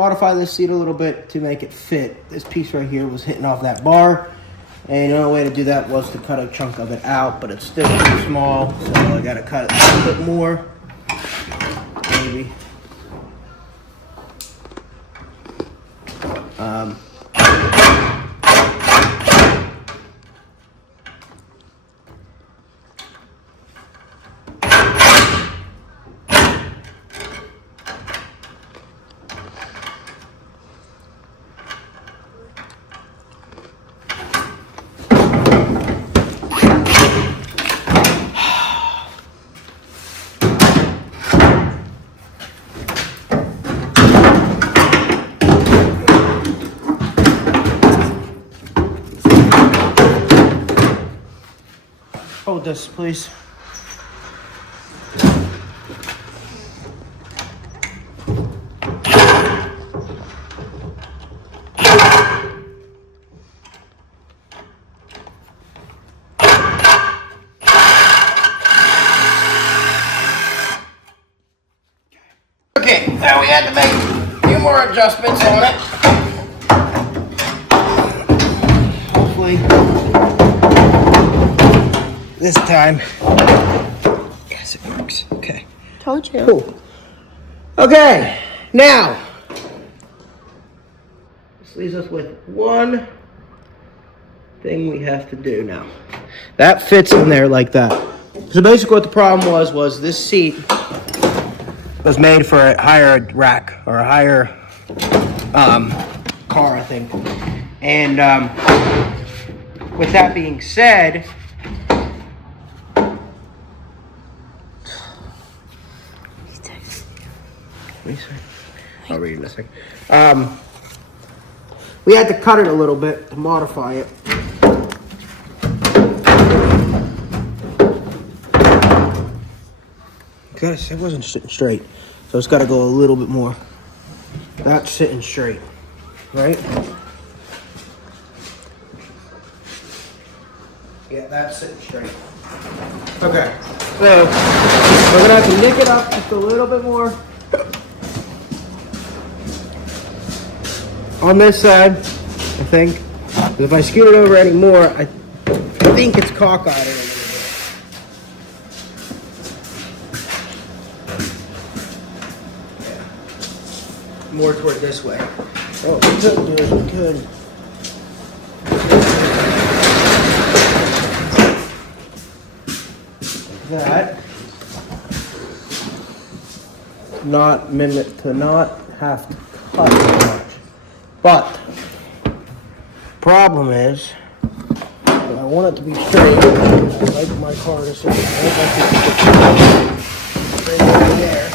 Modify this seat a little bit to make it fit. This piece right here was hitting off that bar, and the only way to do that was to cut a chunk of it out, but it's still too small, so I gotta cut it a little bit more, maybe. Hold this, please. Okay, now we had to make a few more adjustments on it. Hopefully, this time, yes, it works. Okay. Told you. Cool. Okay, now, this leaves us with one thing we have to do now. That fits in there like that. So basically what the problem was this seat was made for a higher rack or a higher car, I think. And with that being said, I'll read in a second. We had to cut it a little bit to modify it. Guys, it wasn't sitting straight, so it's got to go a little bit more. That's sitting straight, right? Yeah, that's sitting straight. Okay, so we're gonna have to nick it up just a little bit more on this side, I think. Because if I scoot it over any more, I think it's cockeyed a little bit. More toward this way. Oh, what we could do is we could. Like that. Not mimic, to not have to cut so much. But, problem is, I want it to be straight. I like my car to sit straight over there.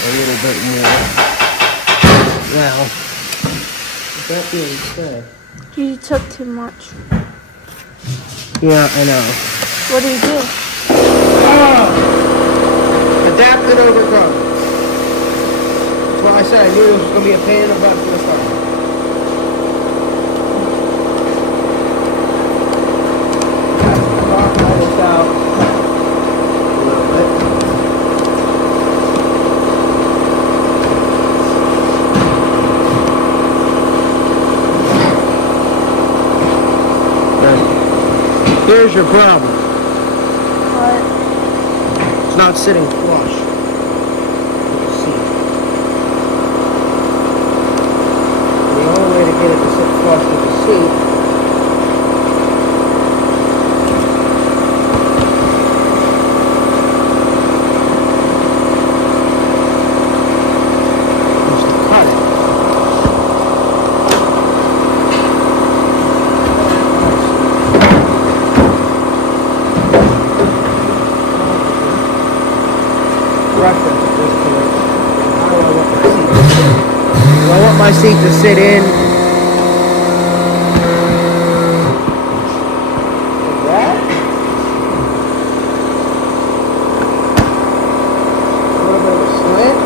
A little bit more. Now, with that being said, You took too much. yeah, I know. What do you do? Adapt and overcome. That's why I said I knew this was going to be a pain in the butt for the start. Rock this out a little bit. Here's your problem. What? It's not sitting flush with the seat. The only way to get it to sit flush with the seat is to cut it. Reference at this point. How do I want my seat to sit? Do I want my seat to sit in like that? A little bit of a slant.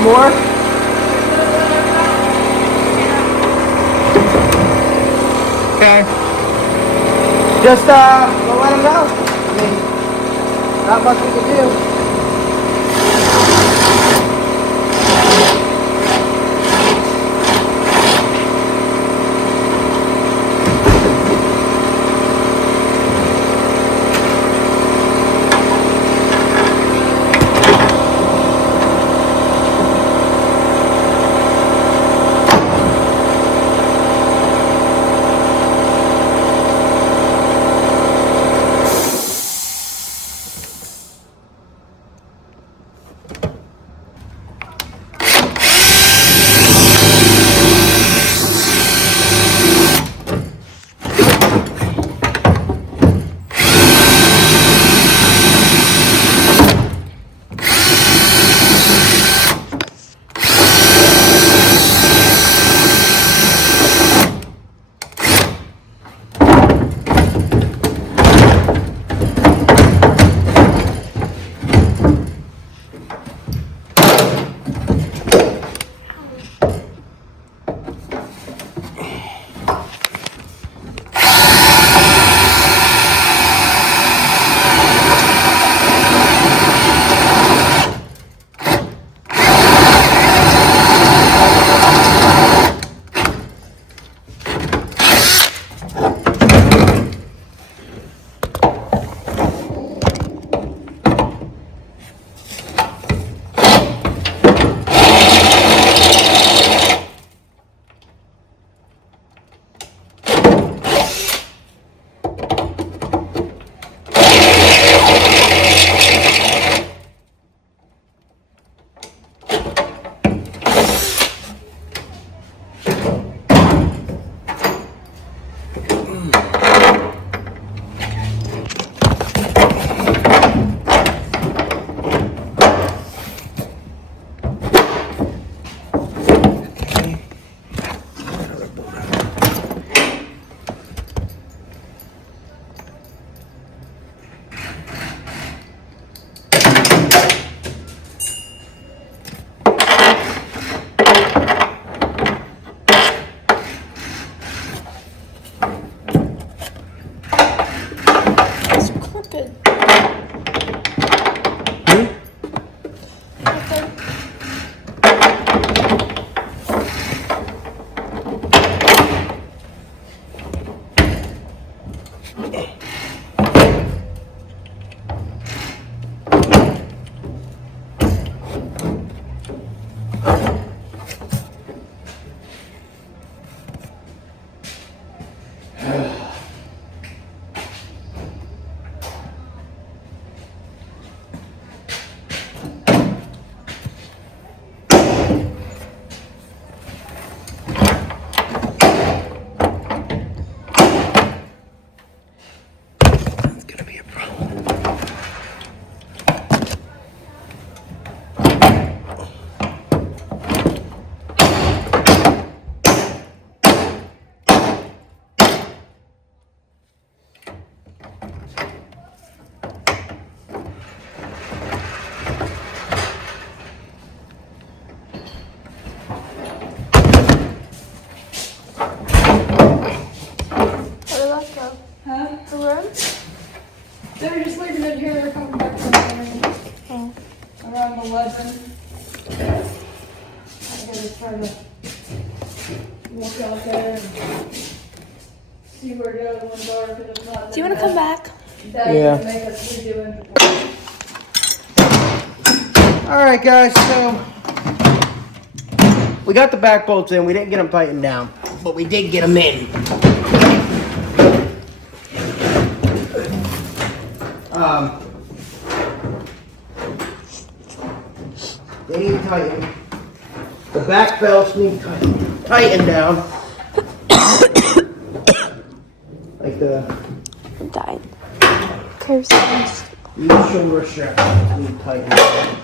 Any more? Okay. Just we'll let them go. I mean, not much we can do. It's crooked. It's gonna be a problem. Where did that go? Huh? The room? They were just leaving it here. They're coming back from the Oh. around 11. I gotta try to walk out there and see where the other ones are. Because if not, Do you want to come back? Dad Yeah. can make us redo inventory. All right, guys. So we got the back bolts in. We didn't get them tightened down, but we did get them in. They need tightened. The back belts need tightened down. Like the I'm dying. Curves. these shoulder straps need tightened down.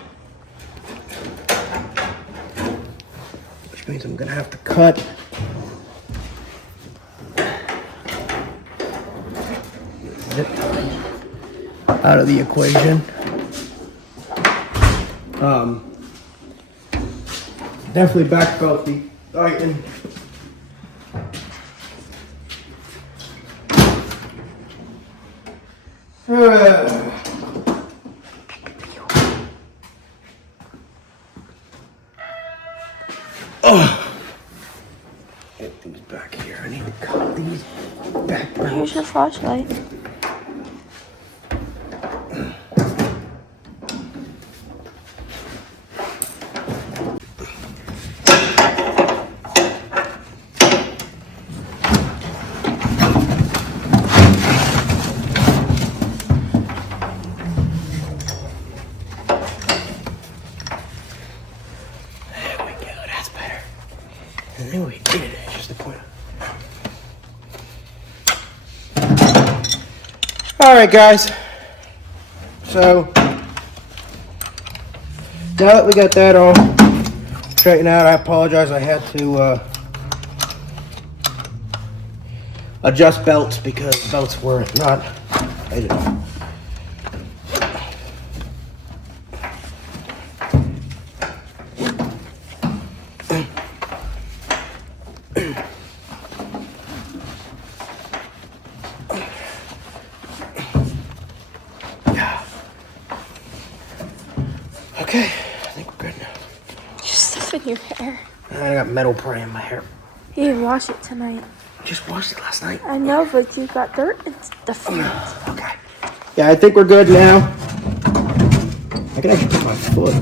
Which means I'm gonna have to cut zip tie out of the equation. Definitely back belt be tightened. Get these back here. I need to cut these back belts. Here's your flashlight. There we go. That's better. And then we did it. It's just the point. All right, guys. So now that we got that all straightened out, I apologize. I had to adjust belts because belts were not tight enough. Okay, I think we're good now. You're stuffing your hair. I got metal probably in my hair. You didn't wash it tonight. Just washed it last night. I know, but you got dirt and stuff in it. Okay. Yeah, I think we're good now. I can actually put my foot.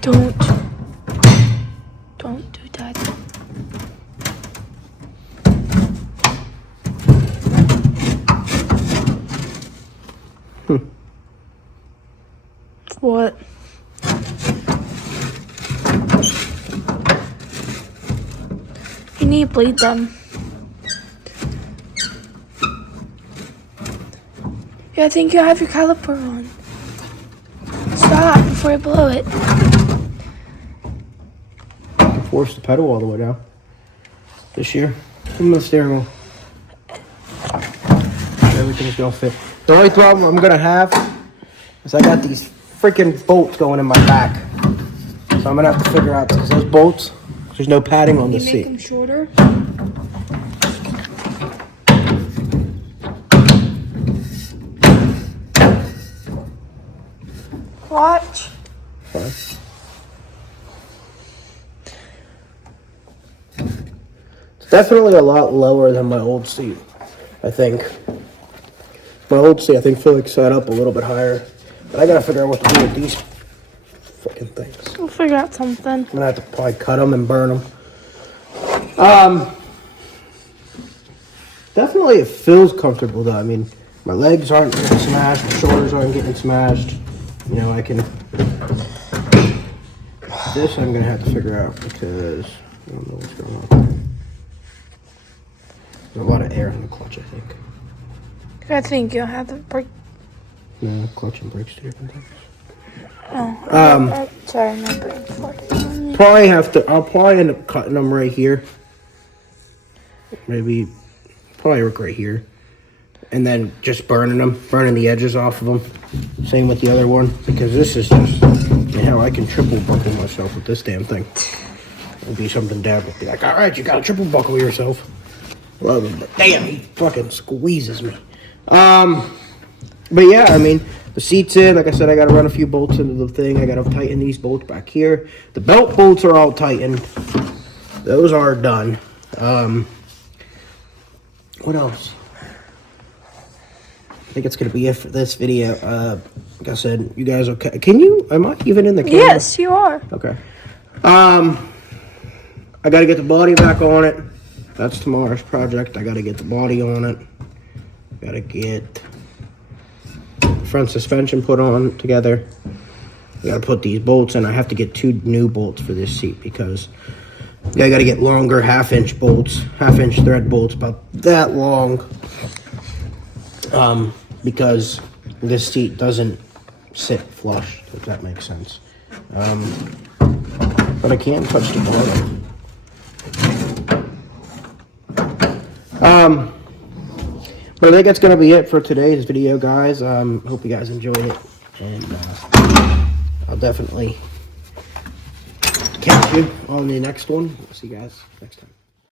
Don't do that. What? You need to bleed them. Yeah, I think you have your caliper on. Stop before I blow it. Force the pedal all the way down. This year. From the steering wheel. Everything's gonna fit. The only problem I'm gonna have is I got these freaking bolts going in my back. So I'm gonna have to figure out, because those bolts, there's no padding on the You make seat. them shorter. Watch. Fine. It's definitely a lot lower than my old seat, I think. My old seat, I think, Felix set up a little bit higher. But I gotta figure out what to do with these fucking things. We'll figure out something. I'm gonna have to probably cut them and burn them. Definitely it feels comfortable though. I mean, my legs aren't getting smashed, my shoulders aren't getting smashed. You know, I can... This I'm gonna have to figure out because I don't know what's going on. There's a lot of air in the clutch, I think. I think you'll have the brake. No, clutch and brakes, two different things. Oh. Sorry, my brain farted. Probably have to, I'll probably end up cutting them right here. Maybe, probably right here. And then just burning them, burning the edges off of them. Same with the other one, because this is just, you know, I can triple buckle myself with this damn thing. It'll be something Dad would be like, all right, you gotta triple buckle yourself. Love him, but damn, he fucking squeezes me. But yeah, I mean, the seat's in. Like I said, I gotta run a few bolts into the thing. I gotta tighten these bolts back here. The belt bolts are all tightened. Those are done. What else? I think it's gonna be it for this video. Like I said, you guys okay? Am I even in the camera? Yes, you are. Okay. I gotta get the body back on it. That's tomorrow's project. I gotta get the body on it. Gotta get front suspension put on together. I gotta put these bolts in. I have to get 2 new bolts for this seat because I gotta get longer half-inch bolts, half-inch thread bolts, about that long. Because this seat doesn't sit flush, if that makes sense. But I can't touch the bottom. But I think that's going to be it for today's video, guys. Hope you guys enjoyed it. And I'll definitely catch you on the next one. See you guys next time.